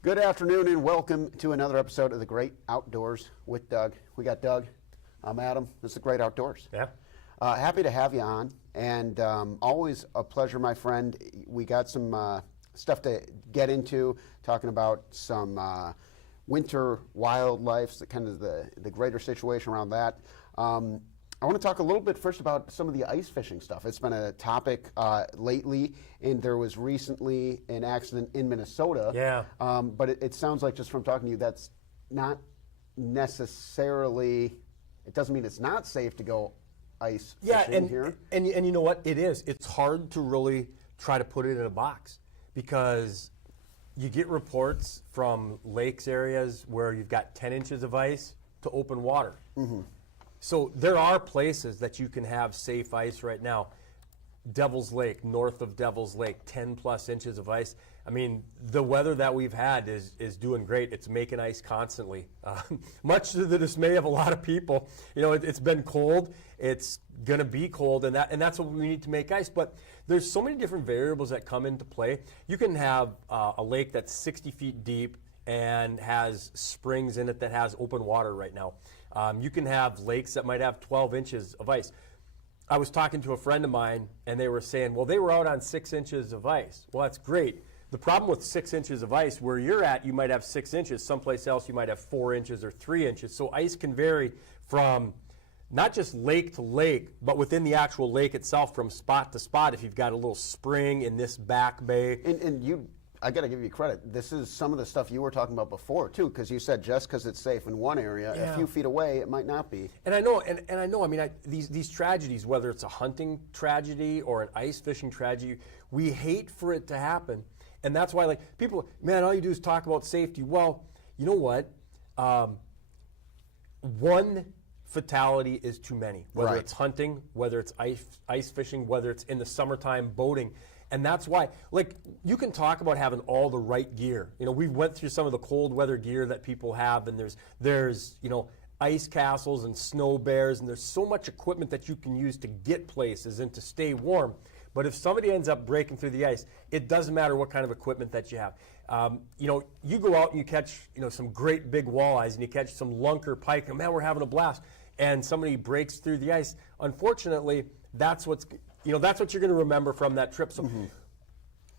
Good afternoon and welcome to another episode of The Great Outdoors with Doug. We got Doug. I'm Adam. This is The Great Outdoors. Yeah. Happy to have you on, and always a pleasure, my friend. We got some stuff to get into, talking about some winter wildlife, kind of the greater situation around that. I want to talk a little bit first about some of the ice fishing stuff. It's been a topic lately, and there was recently an accident in Minnesota. Yeah. But it sounds like, just from talking to you, that's not necessarily, it doesn't mean it's not safe to go ice fishing here. And you know what? It is. It's hard to really try to put it in a box because you get reports from lakes areas where you've got 10 inches of ice to open water. Mm-hmm. So there are places that you can have safe ice right now. Devil's Lake, north of Devil's Lake, 10 plus inches of ice. I mean, the weather that we've had is doing great. It's making ice constantly, much to the dismay of a lot of people. You know, it's been cold. It's going to be cold, and that's what we need to make ice. But there's so many different variables that come into play. You can have a lake that's 60 feet deep and has springs in it that has open water right now. You can have lakes that might have 12 inches of ice. I was talking to a friend of mine, and they were saying, well, they were out on 6 inches of ice. Well, that's great. The problem with 6 inches of ice, where you're at, you might have 6 inches. Someplace else, you might have 4 inches or 3 inches. So ice can vary from not just lake to lake, but within the actual lake itself, from spot to spot, if you've got a little spring in this back bay. And I got to give you credit. This is some of the stuff you were talking about before, too, because you said just because it's safe in one area, a few feet away, it might not be. And I know, and I know, I mean, these tragedies, whether it's a hunting tragedy or an ice fishing tragedy, we hate for it to happen. And that's why, like, people, man, all you do is talk about safety. Well, you know what? One fatality is too many, whether it's hunting, whether it's ice fishing, whether it's in the summertime boating. And that's why, like, you can talk about having all the right gear. You know, we went through some of the cold weather gear that people have, and there's you know, ice castles and snow bears, and there's so much equipment that you can use to get places and to stay warm. But if somebody ends up breaking through the ice, it doesn't matter what kind of equipment that you have. You know, you go out and you catch, you know, some great big walleyes, and you catch some lunker, pike, and man, we're having a blast. And somebody breaks through the ice. Unfortunately, that's what you're going to remember from that trip. So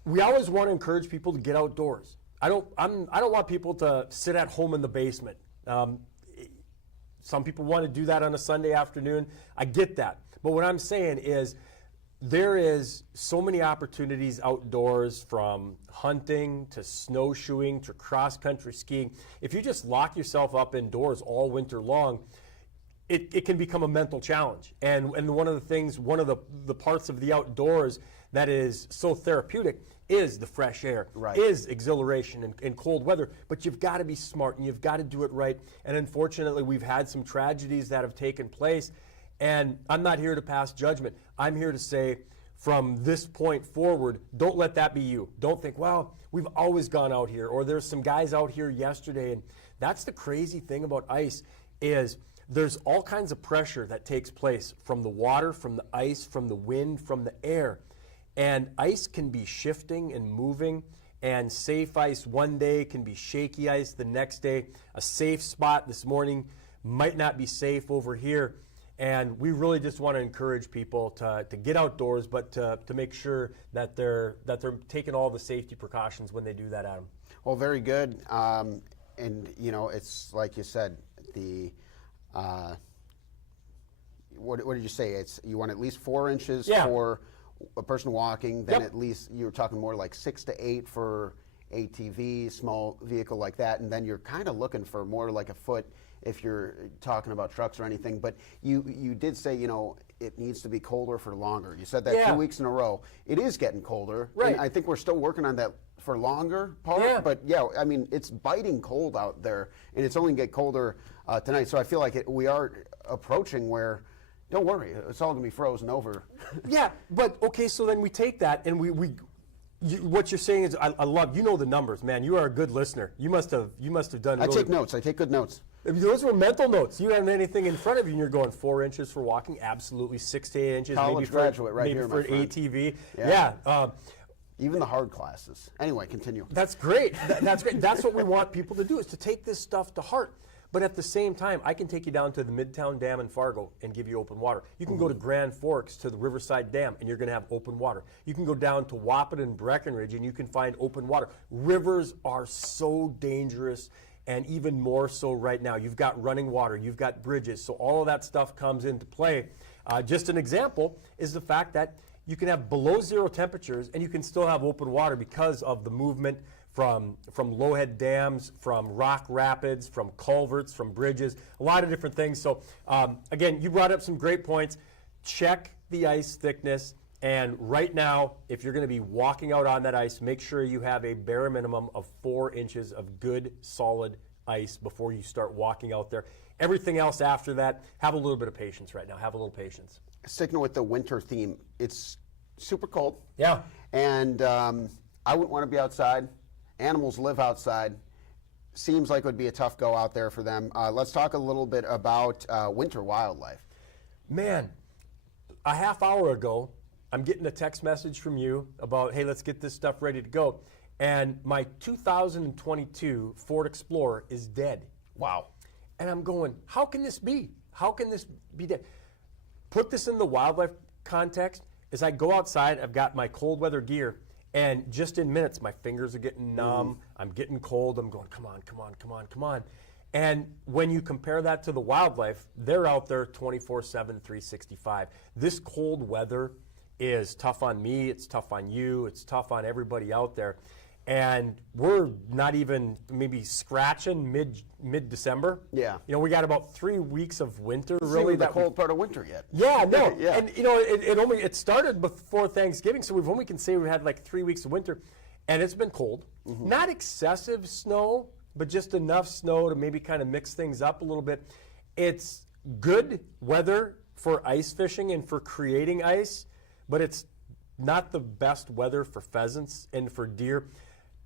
we always want to encourage people to get outdoors. I don't want people to sit at home in the basement. Some people want to do that on a Sunday afternoon. I get that. But what I'm saying is there is so many opportunities outdoors, from hunting to snowshoeing to cross-country skiing. If you just lock yourself up indoors all winter long, it can become a mental challenge. And one of the parts of the outdoors that is so therapeutic is the fresh air, is exhilaration in cold weather. But you've got to be smart, and you've got to do it right. And unfortunately, we've had some tragedies that have taken place. And I'm not here to pass judgment. I'm here to say, from this point forward, don't let that be you. Don't think, well, we've always gone out here, or there's some guys out here yesterday. And that's the crazy thing about ice, is there's all kinds of pressure that takes place from the water, from the ice, from the wind, from the air. And ice can be shifting and moving, and safe ice one day can be shaky ice the next day. A safe spot this morning might not be safe over here. And we really just want to encourage people to get outdoors, but to make sure that they're taking all the safety precautions when they do that, Adam. Well, very good. And, you know, it's like you said, what did you say? You want at least 4 inches for a person walking, then at least you're talking more like 6 to 8 for ATV, small vehicle like that, and then you're kind of looking for more like a foot if you're talking about trucks or anything. But you did say, you know, it needs to be colder for longer. You said that 2 weeks in a row. It is getting colder. Right. And I think we're still working on that for longer part. Yeah. But yeah, I mean, it's biting cold out there, and it's only going to get colder tonight. So I feel like we are approaching where, don't worry, it's all going to be frozen over. Yeah, but okay, so then we take that and what you're saying is, I love, you know the numbers, man. You are a good listener. You must have done. I take notes. I take good notes. Those were mental notes. You haven't anything in front of you, and you're going 4 inches for walking. Absolutely, 6 to 8 inches. College graduate, right here, maybe for an friend. ATV. Yeah. Even the hard classes. Anyway, continue. That's great. That's great. That's what we want people to do, is to take this stuff to heart. But at the same time, I can take you down to the Midtown Dam in Fargo and give you open water. You can go to Grand Forks to the Riverside Dam and you're going to have open water. You can go down to Wahpeton and Breckenridge and you can find open water. Rivers are so dangerous, and even more so right now. You've got running water, you've got bridges, so all of that stuff comes into play. Just an example is the fact that you can have below zero temperatures and you can still have open water because of the movement from low-head dams, from rock rapids, from culverts, from bridges, a lot of different things. So again, you brought up some great points. Check the ice thickness, and right now, if you're going to be walking out on that ice, make sure you have a bare minimum of 4 inches of good, solid ice before you start walking out there. Everything else after that, have a little bit of patience right now. Have a little patience. Sticking with the winter theme, it's super cold. Yeah. And I wouldn't want to be outside. Animals live outside. Seems like it would be a tough go out there for them. Let's talk a little bit about winter wildlife. Man, a half hour ago, I'm getting a text message from you about, hey, let's get this stuff ready to go. And my 2022 Ford Explorer is dead. Wow. And I'm going, how can this be? How can this be dead? Put this in the wildlife context. As I go outside, I've got my cold weather gear, and just in minutes, my fingers are getting numb. I'm getting cold. I'm going, come on, come on, come on, come on. And when you compare that to the wildlife, they're out there 24/7, 365. This cold weather is tough on me. It's tough on you. It's tough on everybody out there. And we're not even maybe scratching mid-December. Yeah. You know, we got about 3 weeks of winter, Really, really. the cold part of winter yet. Yeah, no. Yeah. And you know, it started before Thanksgiving, so we can say we've had like 3 weeks of winter, and it's been cold. Not excessive snow, but just enough snow to maybe kind of mix things up a little bit. It's good weather for ice fishing and for creating ice, but it's not the best weather for pheasants and for deer.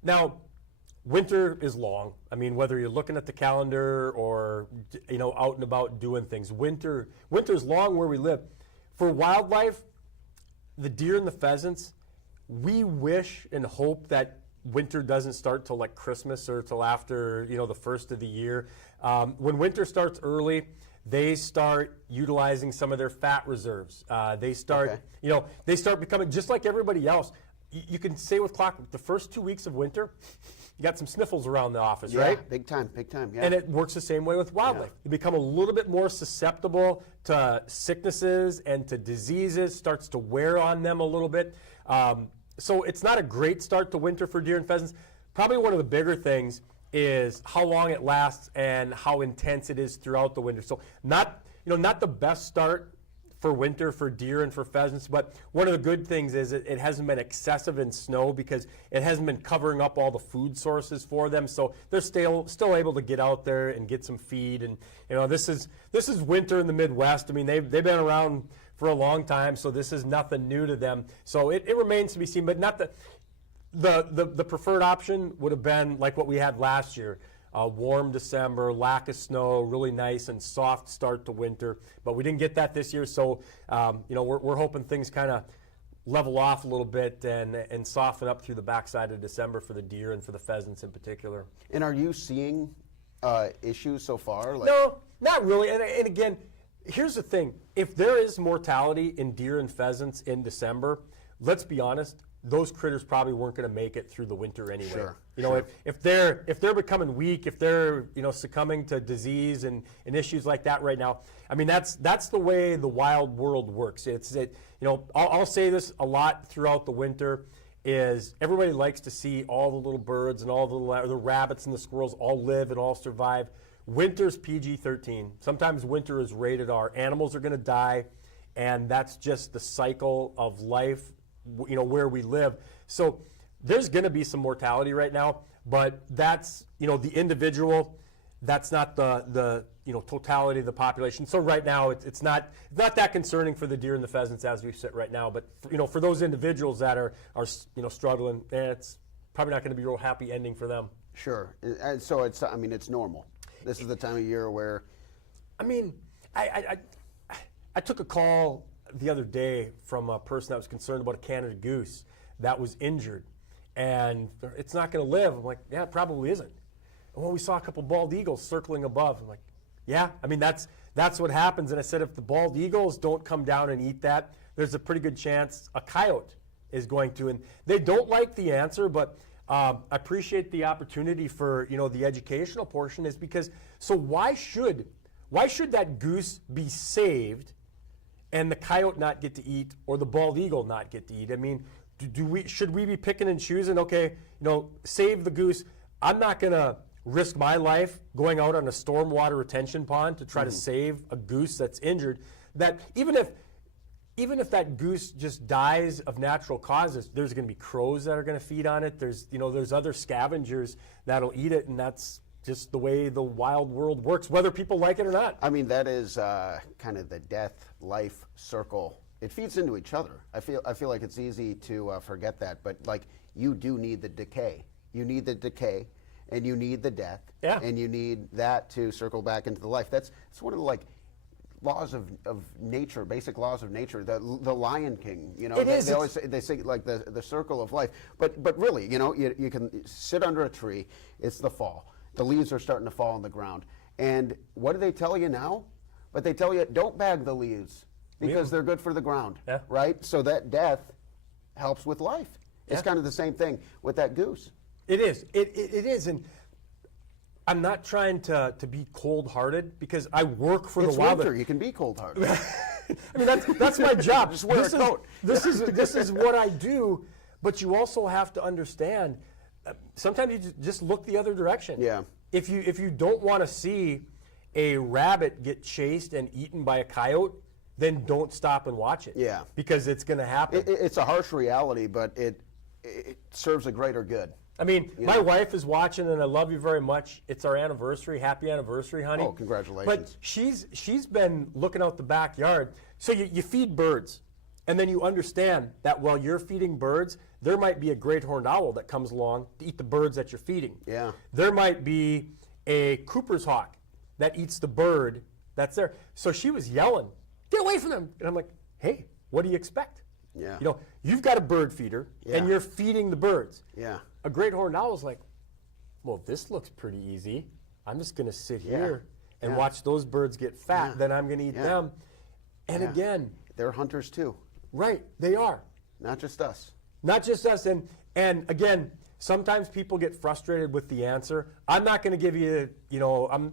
Now, winter is long. I mean, whether you're looking at the calendar or, you know, out and about doing things, winter is long where we live. For wildlife, the deer and the pheasants, we wish and hope that winter doesn't start till like Christmas or till after, you know, the first of the year. When winter starts early, they start utilizing some of their fat reserves. They start, you know, they start becoming just like everybody else. You can say with clockwork, the first 2 weeks of winter, you got some sniffles around the office, right? Big time, yeah. And it works the same way with wildlife. You become a little bit more susceptible to sicknesses and to diseases, starts to wear on them a little bit. So it's not a great start to winter for deer and pheasants. Probably one of the bigger things is how long it lasts and how intense it is throughout the winter. So not the best start for winter for deer and for pheasants, but one of the good things is it hasn't been excessive in snow because it hasn't been covering up all the food sources for them. So they're still able to get out there and get some feed. And you know, this is winter in the Midwest. I mean, they've been around for a long time, so this is nothing new to them. So it remains to be seen, but not the preferred option would have been like what we had last year. A warm December, lack of snow, really nice and soft start to winter. But we didn't get that this year, so you know, we're hoping things kind of level off a little bit and soften up through the backside of December for the deer and for the pheasants in particular. And are you seeing issues so far? Like, no, not really. And again, here's the thing. If there is mortality in deer and pheasants in December, let's be honest, those critters probably weren't going to make it through the winter anyway. Sure, you know, if they're becoming weak, if they're, you know, succumbing to disease and issues like that right now, I mean, that's the way the wild world works. You know, I'll say this a lot throughout the winter is everybody likes to see all the little birds and all the rabbits and the squirrels all live and all survive. Winter's PG-13. Sometimes winter is rated R. Animals are going to die, and that's just the cycle of life, you know, where we live. So there's going to be some mortality right now, but that's, you know, the individual, that's not the you know, totality of the population. So right now it's not that concerning for the deer and the pheasants as we sit right now, but you know, for those individuals that are you know, struggling, it's probably not going to be a real happy ending for them. Sure. And so it's normal. This is the time of year where, I mean, I took a call the other day from a person that was concerned about a Canada goose. that was injured, and it's not going to live. I'm like, yeah, it probably isn't. And when we saw a couple bald eagles circling above, I'm like, yeah, I mean, that's what happens. And I said, if the bald eagles don't come down and eat that, there's a pretty good chance a coyote is going to. And they don't like the answer, but I appreciate the opportunity for, the educational portion, is because, so why should that goose be saved and the coyote not get to eat, or the bald eagle not get to eat? I mean, should we be picking and choosing? Okay, save the goose. I'm not going to risk my life going out on a stormwater retention pond to try to save a goose that's injured. That even if that goose just dies of natural causes, there's going to be crows that are going to feed on it. There's other scavengers that'll eat it, and that's just the way the wild world works, whether people like it or not. I mean, that is kind of the death-life circle. It feeds into each other. I feel like it's easy to forget that, but like, you do need the decay. You need the decay, and you need the death, and you need that to circle back into the life. It's one of the laws of nature, basic laws of nature. The Lion King, they say like the circle of life. But really, you can sit under a tree. It's the fall. The leaves are starting to fall on the ground. And what do they tell you now? But they tell you, don't bag the leaves because they're good for the ground, right? So that death helps with life. It's kind of the same thing with that goose. It is. It is. And I'm not trying to be cold-hearted, because I work for the wild. It's winter. You can be cold-hearted. I mean, that's my job. Just wear a coat. This is what I do. But you also have to understand, sometimes you just look the other direction. Yeah. If you don't want to see a rabbit get chased and eaten by a coyote, then don't stop and watch it. Yeah. Because it's going to happen. It's a harsh reality, but it serves a greater good. I mean, my wife is watching, and I love you very much. It's our anniversary. Happy anniversary, honey. Oh, congratulations. But she's been looking out the backyard. So you feed birds, and then you understand that while you're feeding birds, there might be a great horned owl that comes along to eat the birds that you're feeding. Yeah. There might be a Cooper's hawk that eats the bird that's there. So she was yelling, "Get away from them!" And I'm like, "Hey, what do you expect? Yeah. You've got a bird feeder, and you're feeding the birds." Yeah. A great horned owl is like, well, this looks pretty easy. I'm just going to sit here and watch those birds get fat. Then I'm going to eat them. And again, they're hunters too. Right, they are. Not just us. Not just us. And again, sometimes people get frustrated with the answer. I'm not going to give you, I'm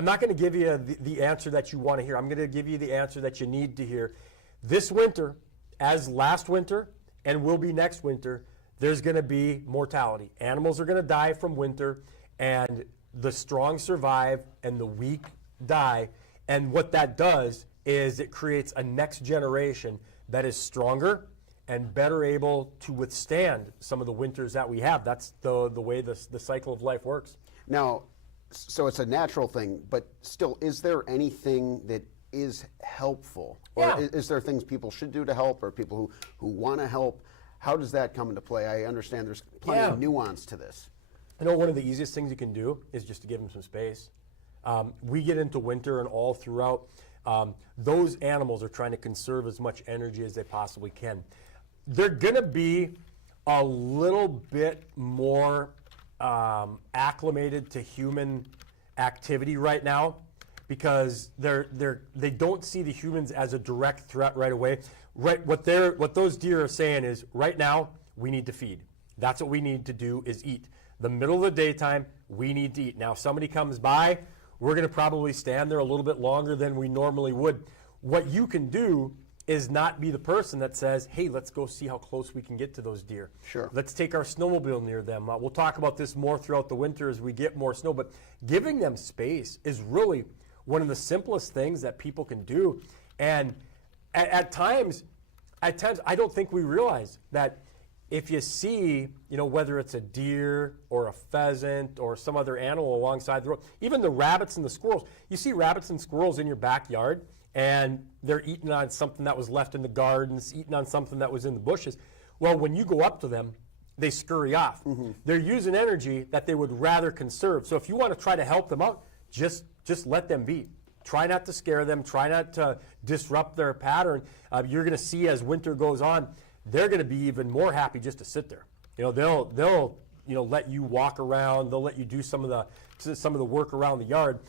not going to give you the answer that you want to hear. I'm going to give you the answer that you need to hear. This winter, as last winter and will be next winter, there's going to be mortality. Animals are going to die from winter, and the strong survive and the weak die. And what that does is it creates a next generation that is stronger and better able to withstand some of the winters that we have. That's the way the cycle of life works. Now, so it's a natural thing, but still, is there anything that is helpful? Or is there things people should do to help, or people who want to help? How does that come into play? I understand there's plenty of nuance to this. One of the easiest things you can do is just to give them some space. We get into winter, and all throughout, those animals are trying to conserve as much energy as they possibly can. They're going to be a little bit more acclimated to human activity right now, because they don't see the humans as a direct threat right away. Right, what those deer are saying is, right now we need to feed. That's what we need to do, is eat. The middle of the daytime, we need to eat. Now, if somebody comes by, we're going to probably stand there a little bit longer than we normally would. What you can do is not be the person that says, "Hey, let's go see how close we can get to those deer. Sure. Let's take our snowmobile near them." We'll talk about this more throughout the winter as we get more snow, but giving them space is really one of the simplest things that people can do. And at times, I don't think we realize that if you see, whether it's a deer or a pheasant or some other animal alongside the road, even the rabbits and the squirrels, you see rabbits and squirrels in your backyard, and they're eating on something that was left in the gardens, eating on something that was in the bushes. Well, when you go up to them, they scurry off. Mm-hmm. They're using energy that they would rather conserve. So if you want to try to help them out, just let them be. Try not to scare them. Try not to disrupt their pattern. You're going to see as winter goes on, they're going to be even more happy just to sit there. They'll let you walk around. They'll let you do some of the work around the yard.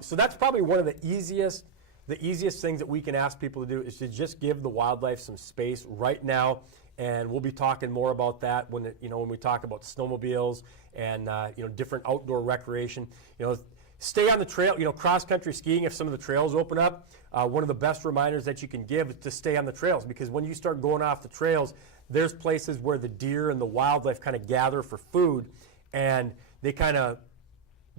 So that's probably one of the easiest things that we can ask people to do is to just give the wildlife some space right now. And we'll be talking more about that when we talk about snowmobiles and different outdoor recreation. Stay on the trail. Cross-country skiing, if some of the trails open up, one of the best reminders that you can give is to stay on the trails, because when you start going off the trails, there's places where the deer and the wildlife kind of gather for food, and they kind of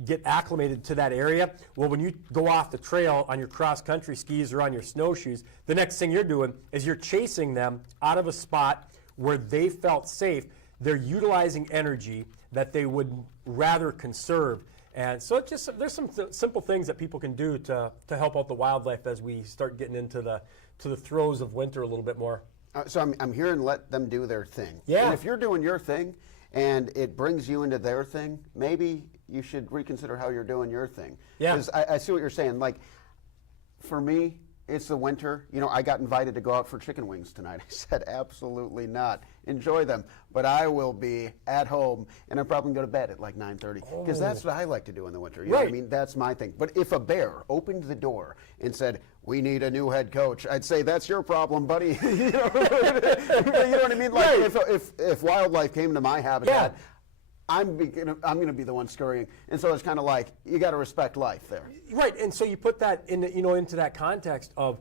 get acclimated to that area. Well, when you go off the trail on your cross-country skis or on your snowshoes, the next thing you're doing is you're chasing them out of a spot where they felt safe. They're utilizing energy that they would rather conserve. And so there's some simple things that people can do to help out the wildlife as we start getting into the throes of winter a little bit more. So I'm hearing let them do their thing. Yeah. And if you're doing your thing and it brings you into their thing, maybe you should reconsider how you're doing your thing. Yeah. Because I see what you're saying. Like, for me, it's the winter. I got invited to go out for chicken wings tonight. I said, absolutely not. Enjoy them. But I will be at home, and I'm probably going to go to bed at like 9:30. Because that's what I like to do in the winter. You know what I mean? That's my thing. But if a bear opened the door and said, we need a new head coach, I'd say, that's your problem, buddy. You know what I mean? Like, if wildlife came to my habitat, I'm going to be the one scurrying. And so it's kind of like, you got to respect life there. Right, and so you put that into that context of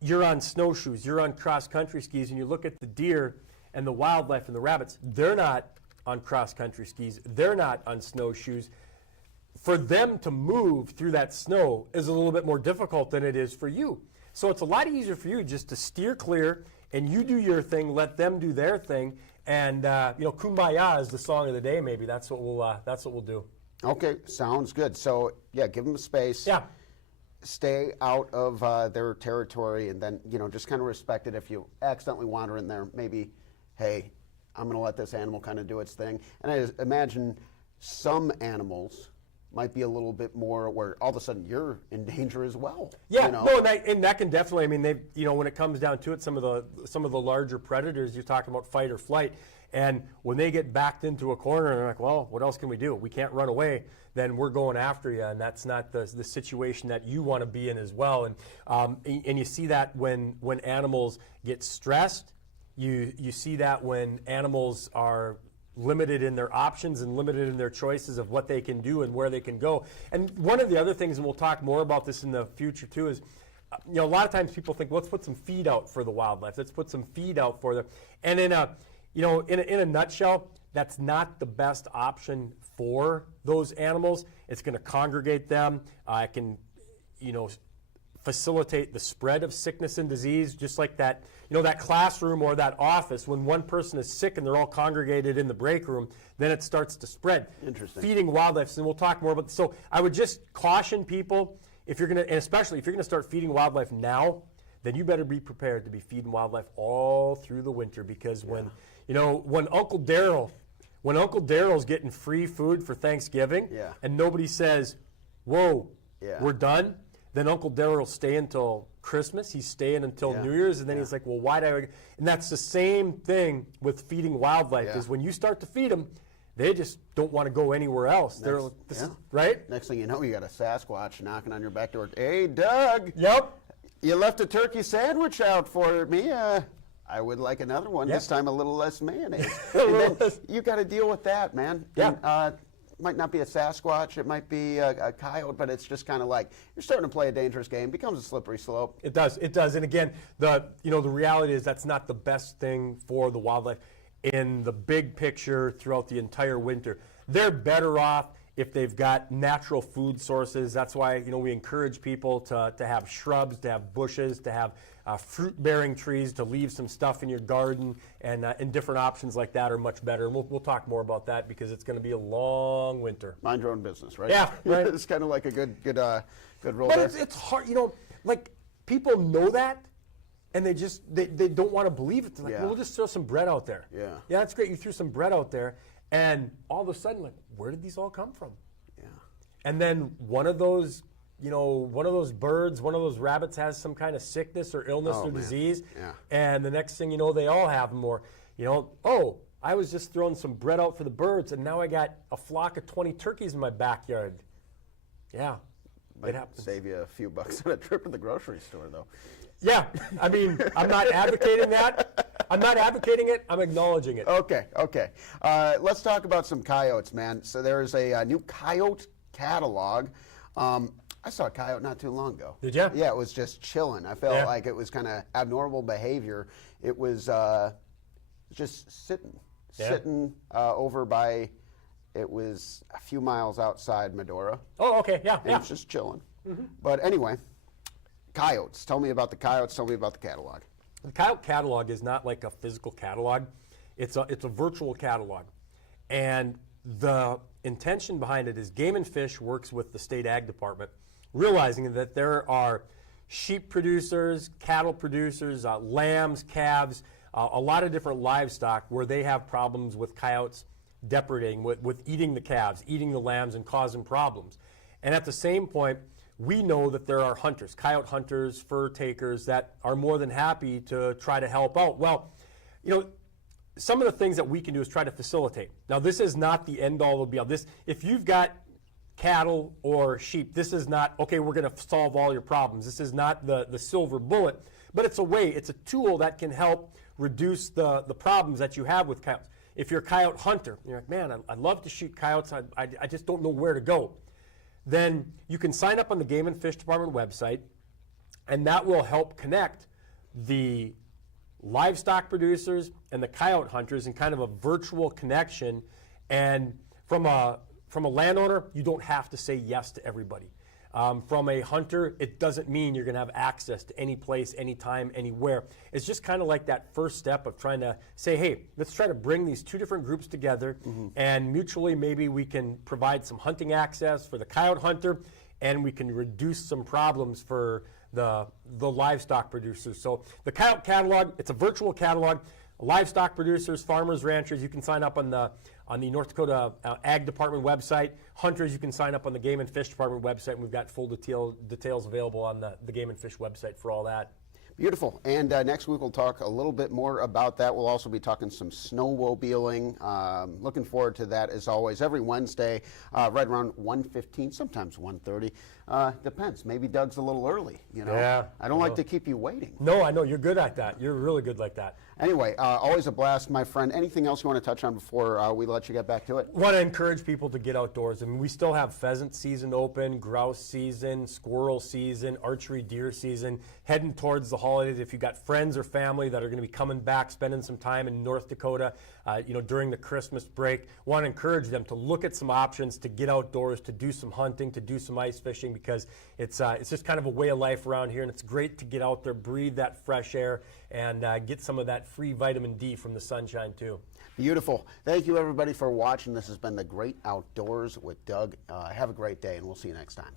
you're on snowshoes, you're on cross-country skis, and you look at the deer and the wildlife and the rabbits. They're not on cross-country skis. They're not on snowshoes. For them to move through that snow is a little bit more difficult than it is for you. So it's a lot easier for you just to steer clear, and you do your thing, let them do their thing. And "Kumbaya" is the song of the day. Maybe that's what we'll do. Okay, sounds good. So yeah, give them space. Yeah. Stay out of their territory, and then just kind of respect it. If you accidentally wander in there, maybe, hey, I'm going to let this animal kind of do its thing. And I imagine some animals might be a little bit more where all of a sudden you're in danger as well. Yeah, no, and that can definitely. I mean, when it comes down to it, some of the larger predators, you're talking about fight or flight, and when they get backed into a corner, they're like, well, what else can we do? We can't run away. Then we're going after you, and that's not the situation that you want to be in as well. And you see that when animals get stressed, you see that when animals are limited in their options and limited in their choices of what they can do and where they can go. And one of the other things, and we'll talk more about this in the future too, is a lot of times people think, well, let's put some feed out for the wildlife. Let's put some feed out for them. And in a nutshell, that's not the best option for those animals. It's going to congregate them. It can, facilitate the spread of sickness and disease, just like that, that classroom or that office, when one person is sick and they're all congregated in the break room, then it starts to spread. Interesting. Feeding wildlife, and we'll talk more about this. So I would just caution people, and especially if you're going to start feeding wildlife now, then you better be prepared to be feeding wildlife all through the winter, because when Uncle Daryl's getting free food for Thanksgiving, and nobody says, whoa, we're done, then Uncle Daryl will stay until Christmas. He's staying until New Year's, and then he's like, well, why did I? And that's the same thing with feeding wildlife, is when you start to feed them, they just don't want to go anywhere else. Right? Next thing you know, you got a Sasquatch knocking on your back door. Hey, Doug. Yep. You left a turkey sandwich out for me. I would like another one. This time a little less mayonnaise. And then you got to deal with that, man. Yeah. And, might not be a Sasquatch, it might be a coyote, but it's just kind of like you're starting to play a dangerous game. It becomes a slippery slope. It does. And again, the reality is that's not the best thing for the wildlife in the big picture throughout the entire winter. They're better off if they've got natural food sources. That's why we encourage people to have shrubs, to have bushes, to have fruit-bearing trees, to leave some stuff in your garden, and different options like that are much better. And we'll talk more about that, because it's going to be a long winter. Mind your own business, right? Yeah, right. It's kind of like a good rule. But there. it's hard, like people know that, and they don't want to believe it. They're like, well, we'll just throw some bread out there. Yeah, that's great. You threw some bread out there, and all of a sudden, like, where did these all come from? Yeah. And then one of those one of those birds, one of those rabbits has some kind of sickness or illness or man. disease, Yeah. and the next thing you know, they all have them. Or, oh, I was just throwing some bread out for the birds, and now I got a flock of 20 turkeys in my backyard. Yeah, it happens. Save you a few bucks on a trip to the grocery store, though. Yeah, I mean, I'm not advocating that. I'm not advocating it. I'm acknowledging it. Okay. Let's talk about some coyotes, man. So there's a new coyote catalog. I saw a coyote not too long ago. Did you? Yeah, it was just chilling. I felt Yeah. like it was kind of abnormal behavior. It was just sitting over by, it was a few miles outside Medora. Oh, okay, yeah, And yeah. it's just chilling. But anyway, coyotes. Tell me about the coyotes. Tell me about the catalog. The coyote catalog is not like a physical catalog. It's a virtual catalog. And the intention behind it is Game and Fish works with the state ag department, realizing that there are sheep producers, cattle producers, lambs, calves, a lot of different livestock where they have problems with coyotes depredating, with eating the calves, eating the lambs, and causing problems. And at the same point, we know that there are hunters, coyote hunters, fur takers that are more than happy to try to help out. Well, some of the things that we can do is try to facilitate. Now, this is not the end all be all. This, if you've got cattle or sheep, this is not, okay, we're going to solve all your problems. This is not the silver bullet, but it's a way, it's a tool that can help reduce the problems that you have with coyotes. If you're a coyote hunter, you're like, man, I love to shoot coyotes, I just don't know where to go. Then you can sign up on the Game and Fish Department website, and that will help connect the livestock producers and the coyote hunters in kind of a virtual connection. And from a landowner, you don't have to say yes to everybody. From a hunter, it doesn't mean you're going to have access to any place, anytime, anywhere. It's just kind of like that first step of trying to say, hey, let's try to bring these two different groups together, and mutually maybe we can provide some hunting access for the coyote hunter, and we can reduce some problems for the livestock producers. So the coyote catalog, it's a virtual catalog. Livestock producers, farmers, ranchers, you can sign up on the North Dakota Ag Department website. Hunters, you can sign up on the Game and Fish Department website, and we've got full details available on the Game and Fish website for all that. Beautiful. And next week we'll talk a little bit more about that. We'll also be talking some snowmobiling. Looking forward to that as always. Every Wednesday, right around 1:15, sometimes 1:30. Depends. Maybe Doug's a little early. Yeah. I don't like to keep you waiting. No, I know. You're good at that. You're really good like that. Anyway, always a blast, my friend. Anything else you want to touch on before we let you get back to it? Want to encourage people to get outdoors. I mean, we still have pheasant season open, grouse season, squirrel season, archery deer season, heading towards the holidays. If you've got friends or family that are going to be coming back, spending some time in North Dakota, during the Christmas break, want to encourage them to look at some options to get outdoors, to do some hunting, to do some ice fishing, because it's just kind of a way of life around here, and it's great to get out there, breathe that fresh air, and get some of that free vitamin D from the sunshine too. Beautiful. Thank you, everybody, for watching. This has been The Great Outdoors with Doug. Have a great day, and we'll see you next time.